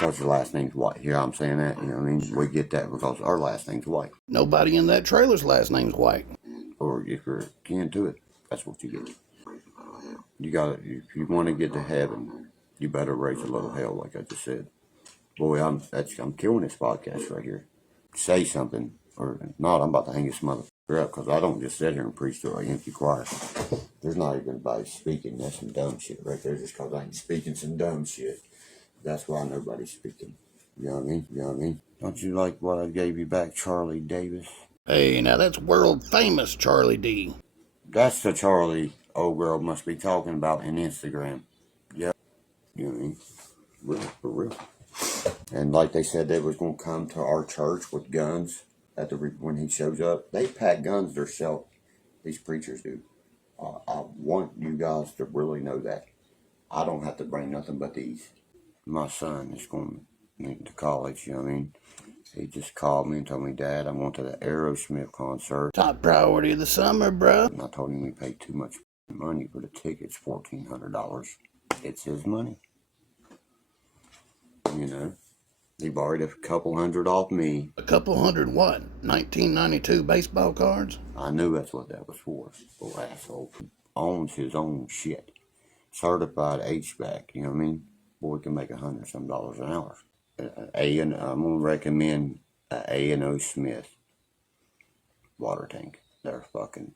Because your last name's White. You know what I'm saying that? You know what I mean? We get that because our last name's White. Nobody in that trailer's last name's White. Or if you're kin to it, that's what you get. You got to, if you want to get to heaven, you better raise a little hell, like I just said. Boy, I'm killing this podcast right here. Say something, or not, I'm about to hang this motherfucker up, because I don't just sit here and preach to an empty choir. There's not even anybody speaking. That's some dumb shit right there, just because I ain't speaking some dumb shit. That's why nobody's speaking. You know what I mean? You know what I mean? Don't you like what I gave you back, Charlie Davis? Hey, now that's world famous Charlie D. That's the Charlie old girl must be talking about in Instagram. Yeah. You know what I mean? Real, for real. And like they said, they was going to come to our church with guns when he shows up. They pack guns themselves. These preachers do. I want you guys to really know that. I don't have to bring nothing but these. My son is going to college, you know what I mean? He just called me and told me, Dad, I'm going to the Aerosmith concert. Top priority of the summer, bruh. And I told him we paid too much money for the tickets, $1,400. It's his money. You know, he borrowed a couple hundred off me. A couple hundred what? 1992 baseball cards? I knew that's what that was for. Little asshole. Owns his own shit. Certified HVAC, you know what I mean? Boy can make $100-some an hour. I'm gonna recommend A&O Smith water tank. They're fucking.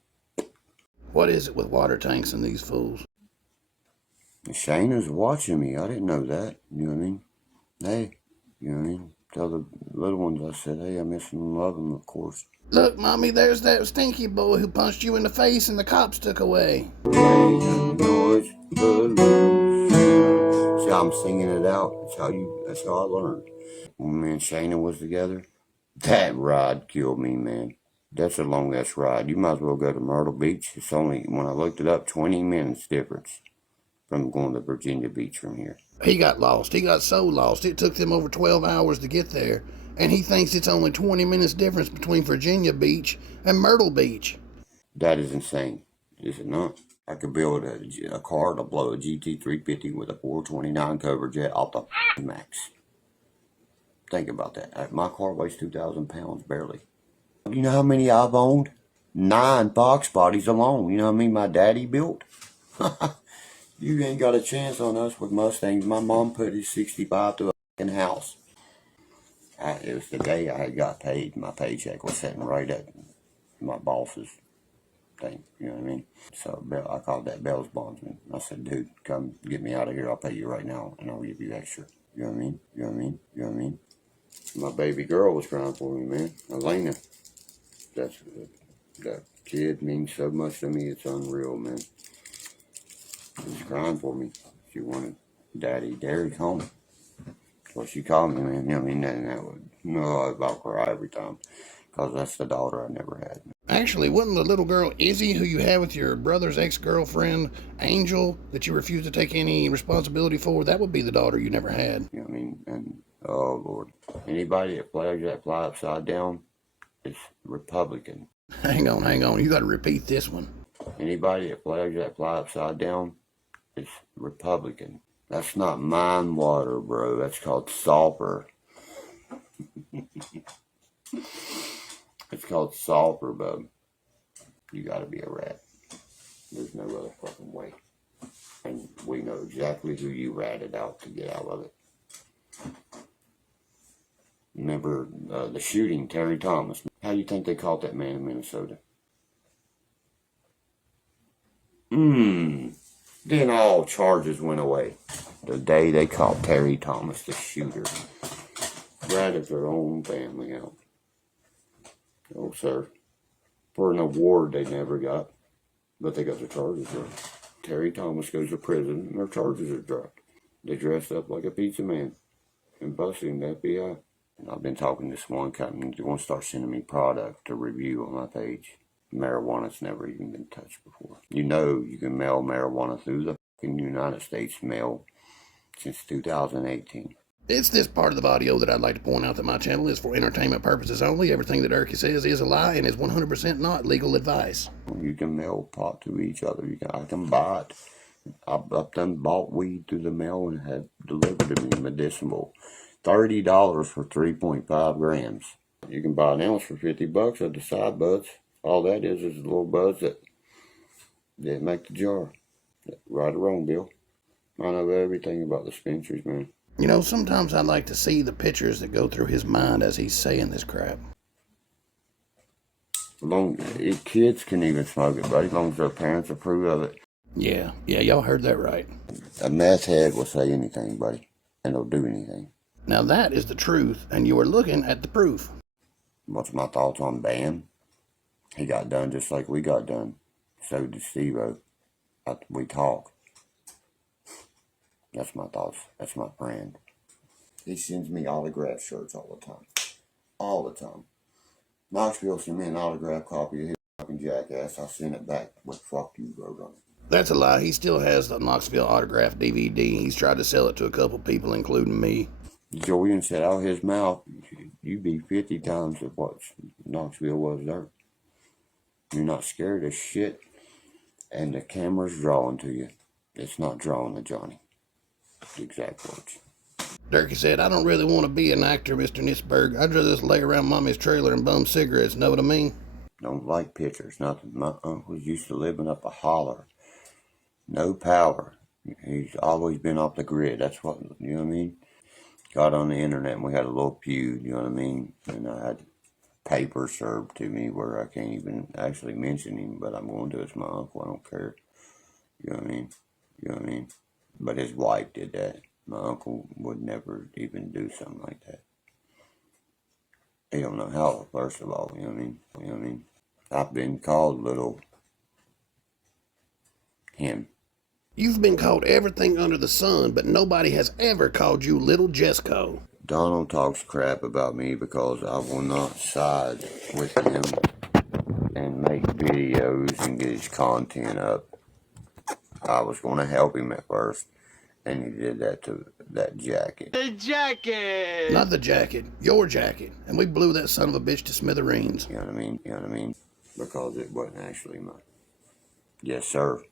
What is it with water tanks and these fools? Shayna's watching me. I didn't know that. You know what I mean? Hey, you know what I mean? Tell the little ones I said, hey, I miss them and love them, of course. Look, Mommy, there's that stinky boy who punched you in the face and the cops took away. Noise, see, I'm singing it out. That's how I learned. When me and Shayna was together, that ride killed me, man. That's a long ass ride. You might as well go to Myrtle Beach. It's only, when I looked it up, 20 minutes difference from going to Virginia Beach from here. He got lost. He got so lost. It took them over 12 hours to get there. And he thinks it's only 20 minutes difference between Virginia Beach and Myrtle Beach. That is insane, is it not? I could build a car to blow a GT350 with a 429 cover jet off the max. Think about that. My car weighs 2,000 pounds, barely. You know how many I've owned? 9 box bodies alone. You know what I mean? My daddy built. You ain't got a chance on us with Mustangs. My mom put his 65 to a fucking house. It was the day I got paid. My paycheck was sitting right at my boss's thing. You know what I mean? So I called that Bell's bondsman. I said, dude, come get me out of here. I'll pay you right now, and I'll give you extra. You know what I mean? You know what I mean? You know what I mean? My baby girl was crying for me, man. Elena. That kid means so much to me. It's unreal, man. She was crying for me. She wanted Daddy Derek home. That's what she called me, man. You know what I mean? And that would, I about cry every time. Because that's the daughter I never had. Actually, wasn't the little girl Izzy who you had with your brother's ex-girlfriend, Angel, that you refused to take any responsibility for? That would be the daughter you never had. You know what I mean? And, oh, Lord. Anybody that fly upside down is Republican. Hang on. You got to repeat this one. Anybody that fly upside down is Republican. That's not mine water, bro. That's called sulfur. It's called sulfur, bub. You gotta be a rat. There's no other fucking way. And we know exactly who you ratted out to get out of it. Remember the shooting, Terry Thomas. How do you think they caught that man in Minnesota? Then all charges went away. The day they caught Terry Thomas, the shooter. Ratted their own family out. Oh, sir. For an award they never got. But they got their charges dropped. Terry Thomas goes to prison and their charges are dropped. They dressed up like a pizza man and busted the FBI. And I've been talking to this one company. They want to start sending me product to review on my page. Marijuana's never even been touched before. You know you can mail marijuana through the fucking United States mail since 2018. It's this part of the audio that I'd like to point out that my channel is for entertainment purposes only. Everything that Derkie says is a lie and is 100% not legal advice. You can mail pot to each other. I can buy it. I've done bought weed through the mail and had delivered to me medicinal. $30 for 3.5 grams. You can buy an ounce for $50 at the side buds. All that is the little buds that make the jar. Right or wrong, Bill. I know everything about the Spencers, man. You know, sometimes I like to see the pictures that go through his mind as he's saying this crap. Kids can even smoke it, buddy, as long as their parents approve of it. Yeah, y'all heard that right. A meth head will say anything, buddy, and they'll do anything. Now that is the truth, and you are looking at the proof. What's my thoughts on Bam? He got done just like we got done. So did Steve-O. After we talk. That's my thoughts. That's my friend. He sends me autograph shirts all the time. All the time. Knoxville sent me an autograph copy of his fucking Jackass. I sent it back with "fuck you" wrote on it. That's a lie. He still has the Knoxville autograph DVD. He's tried to sell it to a couple people, including me. Julian said out his mouth, "You be 50 times of what Knoxville was there. You're not scared of shit, and the camera's drawing to you. It's not drawing to Johnny." The exact words. Derkie said, "I don't really want to be an actor, Mr. Nitzberg. I'd rather just lay around Mommy's trailer and bum cigarettes, know what I mean?" Don't like pictures, nothing. My uncle's used to living up a holler. No power. He's always been off the grid. That's what, you know what I mean? Got on the internet and we had a little feud, you know what I mean? And I had paper served to me where I can't even actually mention him, but I'm going to. It's my uncle. I don't care. You know what I mean? You know what I mean? But his wife did that. My uncle would never even do something like that. He don't know how, first of all, you know what I mean? You know what I mean? I've been called little him. You've been called everything under the sun, but nobody has ever called you Little Jesco. Donald talks crap about me because I will not side with him and make videos and get his content up. I was going to help him at first, and he did that to that jacket. The jacket! Not the jacket, your jacket. And we blew that son of a bitch to smithereens. You know what I mean? You know what I mean? Because it wasn't actually mine. Yes, sir.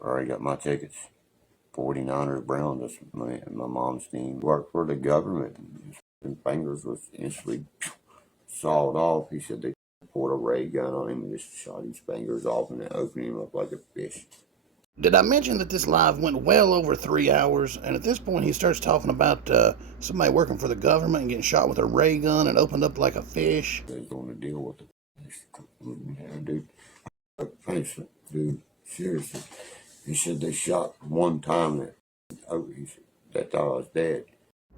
I already got my tickets. 49ers Brown, that's my mom's team. Worked for the government. His fingers was instantly sawed off. He said they poured a ray gun on him and just shot his fingers off and then opened him up like a fish. Did I mention that this live went well over 3 hours? And at this point, he starts talking about somebody working for the government and getting shot with a ray gun and opened up like a fish. They're going to deal with it. Dude, seriously. He said they shot one time that thought I was dead.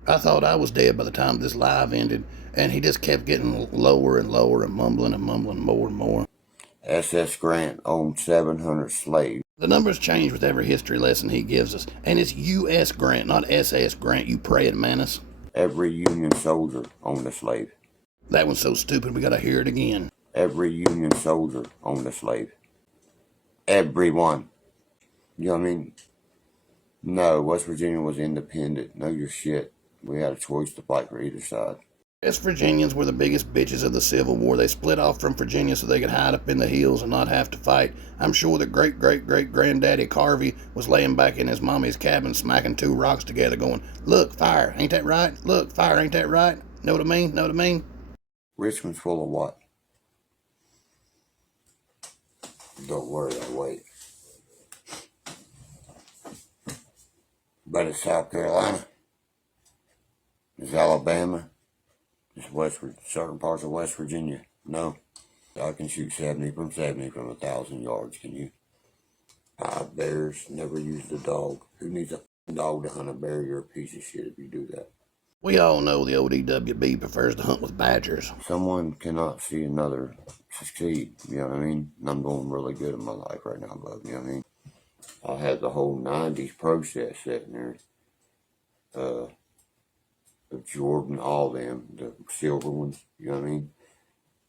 I thought I was dead by the time this live ended, and he just kept getting lower and lower and mumbling more and more. SS Grant owned 700 slaves. The numbers change with every history lesson he gives us, and it's U.S. Grant, not SS Grant, you praying mantis. Every Union soldier owned a slave. That one's so stupid we gotta hear it again. Every Union soldier owned a slave. Everyone. You know what I mean? No, West Virginia was independent. Know your shit. We had a choice to fight for either side. West Virginians were the biggest bitches of the Civil War. They split off from Virginia so they could hide up in the hills and not have to fight. I'm sure that great-great-great-granddaddy Carvey was laying back in his mommy's cabin smacking two rocks together going, "Look, fire, ain't that right? Look, fire, ain't that right? Know what I mean? Know what I mean?" Richmond's full of what? Don't worry, I'll wait. But it's South Carolina. It's Alabama. It's certain parts of West Virginia. No. I can shoot 70 from 1,000 yards, can you? Bears never used a dog. Who needs a dog to hunt a bear? You're a piece of shit if you do that. We all know the ODWB prefers to hunt with badgers. Someone cannot see another succeed, you know what I mean? And I'm doing really good in my life right now, bub, you know what I mean? I had the whole 90s Pro set sitting there. The Jordan, all them, the silver ones, you know what I mean?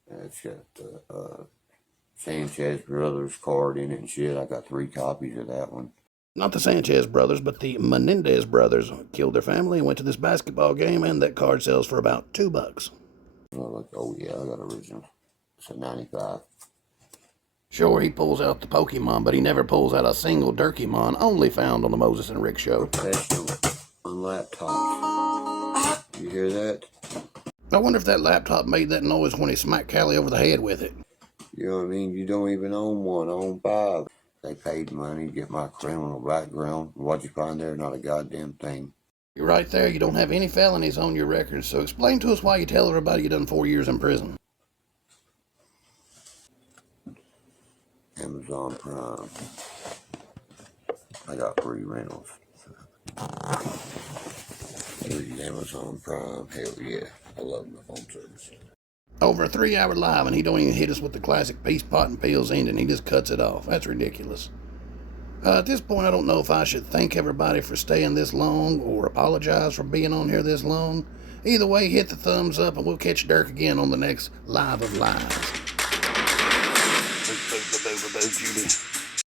It's got the Sanchez Brothers card in it and shit. I got 3 copies of that one. Not the Sanchez brothers, but the Menendez brothers killed their family and went to this basketball game, and that card sells for about $2. Oh yeah, I got original. It's a 95. Sure, he pulls out the Pokemon, but he never pulls out a single Derkiemon, only found on the Moses and Rick show. Professional on laptops. You hear that? I wonder if that laptop made that noise when he smacked Callie over the head with it. You know what I mean? You don't even own one. I own 5. They paid money to get my criminal background. What'd you find there? Not a goddamn thing. You're right there. You don't have any felonies on your record, so explain to us why you tell everybody you done 4 years in prison. Amazon Prime. I got free rentals. 3 Amazon Prime. Hell yeah. I love my phone service. Over a 3-hour live, and he don't even hit us with the classic peace, pot, and pills ending. He just cuts it off. That's ridiculous. At this point, I don't know if I should thank everybody for staying this long or apologize for being on here this long. Either way, hit the thumbs up, and we'll catch Derk again on the next Live of Lives. Judy.